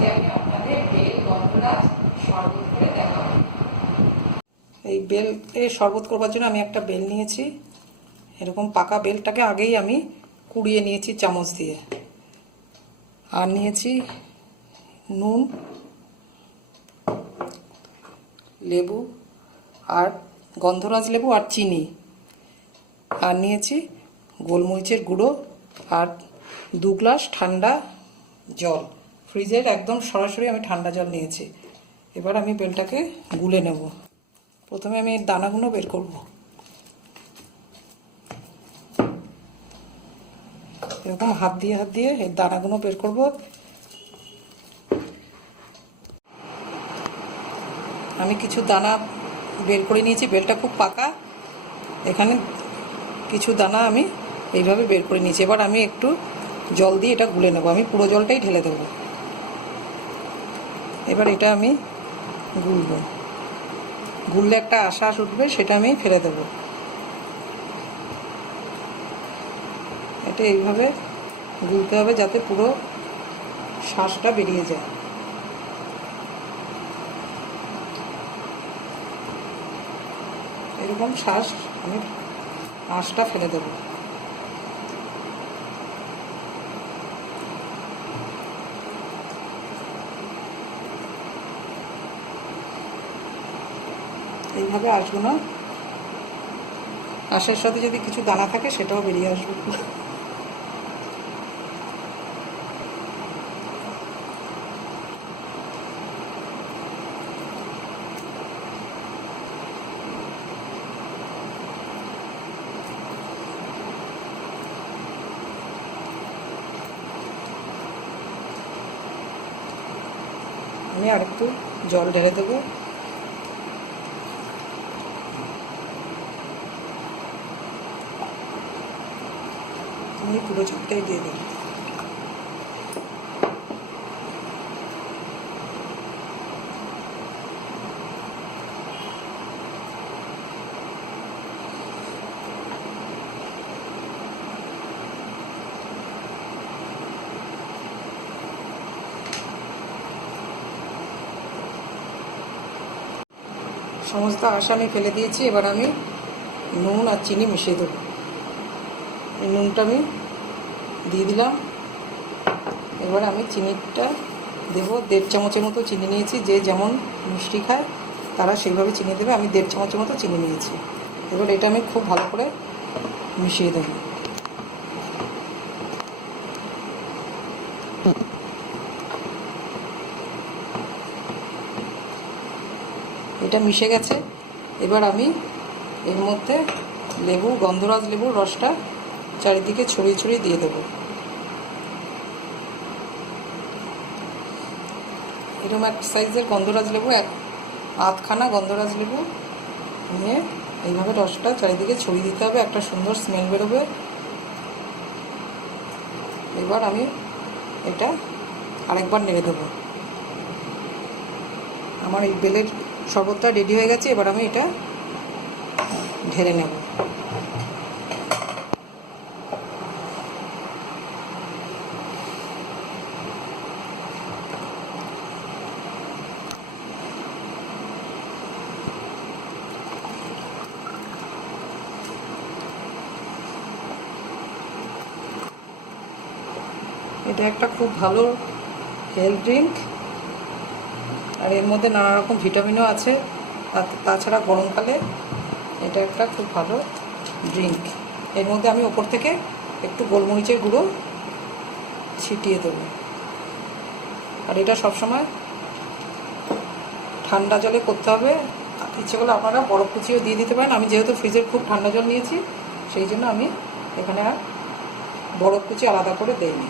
Bell গন্ধরাজ এই bell এ শরবত করবার জন্য আমি একটা বেল নিয়েছি। এরকম পাকা বেলটাকে আগেই আমি কুড়িয়ে নিয়েছি চামচ দিয়ে। আর নিয়েছি নুন, লেবু আর গন্ধরাজ লেবু আর চিনি। আর নিয়েছি গোলমরিচের গুঁড়ো আর দু গ্লাস ঠান্ডা জল। ফ্রিজের একদম সরাসরি আমি ঠান্ডা জল নিয়েছি। এবার আমি বেলটাকে গুলে নেব। প্রথমে আমি দানাগুলো বের করব। এরকম হাত দিয়ে হাত দিয়ে এর দানাগুলো বের করব। আমি কিছু দানা বের করে নিয়েছি। বেলটা খুব পাকা। এখানে কিছু দানা আমি এইভাবে বের করে নিয়েছি। এবার আমি একটু জল দিয়ে এটা গুলে নেব। আমি পুরো জলটাই ঢেলে দেবো। এবার এটা আমি গুলবো। গুললে একটা আশ্বাস উঠবে, সেটা আমি ফেলে দেব। এটা এইভাবে গুলতে হবে যাতে পুরো শ্বাসটা বেরিয়ে যায়। এরকম শ্বাস আমি আঁশটা ফেলে দেবো। এইভাবে আসব না। আঁশের সাথে যদি কিছু দানা থাকে, সেটাও বেরিয়ে আসবে। আমি আরেকটু জল ঢেলে দেবো। আমি পুরো জলটাই দিয়ে দেবো সমস্ত আশা আমি ফেলে দিয়েছি, এবার আমি নুন আর চিনি মিশিয়ে দেবো। এই নুনটা আমি দিয়ে দিলাম। এবার আমি চিনিটা দেবো। দেড় চামচের মতো চিনি নিয়েছি। যে যেমন মিষ্টি খায়, তারা সেইভাবে চিনি দেবে। আমি দেড় চামচের মতো চিনি নিয়েছি। এবার এটা আমি খুব ভালো করে মিশিয়ে দেবো। এটা মিশে গেছে। এবার আমি এর মধ্যে লেবু, গন্ধরাজ লেবুর রসটা চারিদিকে ছড়িয়ে ছড়িয়ে দিয়ে দেবো। এরকম এক সাইজের গন্ধরাজ লেবু, এক আধখানা গন্ধরাজ লেবু নিয়ে এইভাবে রসটা চারিদিকে ছড়িয়ে দিতে হবে, একটা সুন্দর স্মেল বেরোবে। এবার আমি এটা আরেকবার নেড়ে দেবো। আমার এই বেলের শরবতটা রেডি হয়ে গেছে, এবার আমি এটা ঢেলে নেব। এটা একটা খুব ভালো হেলথ ড্রিঙ্ক আর এর মধ্যে নানা রকম ভিটামিনও আছে। তাছাড়া গরমকালে এটা একটা খুব ভালো ড্রিঙ্ক এর মধ্যে আমি ওপর থেকে একটু গোলমরিচের গুঁড়ো ছিটিয়ে দেবো। আর এটা সবসময় ঠান্ডা জলে করতে হবে। ইচ্ছে করলে আপনারা বরফ কুচিও দিয়ে দিতে পারেন। আমি যেহেতু ফ্রিজের খুব ঠান্ডা জল নিয়েছি, সেই জন্য আমি এখানে আর বরফ কুচি আলাদা করে দেইনি।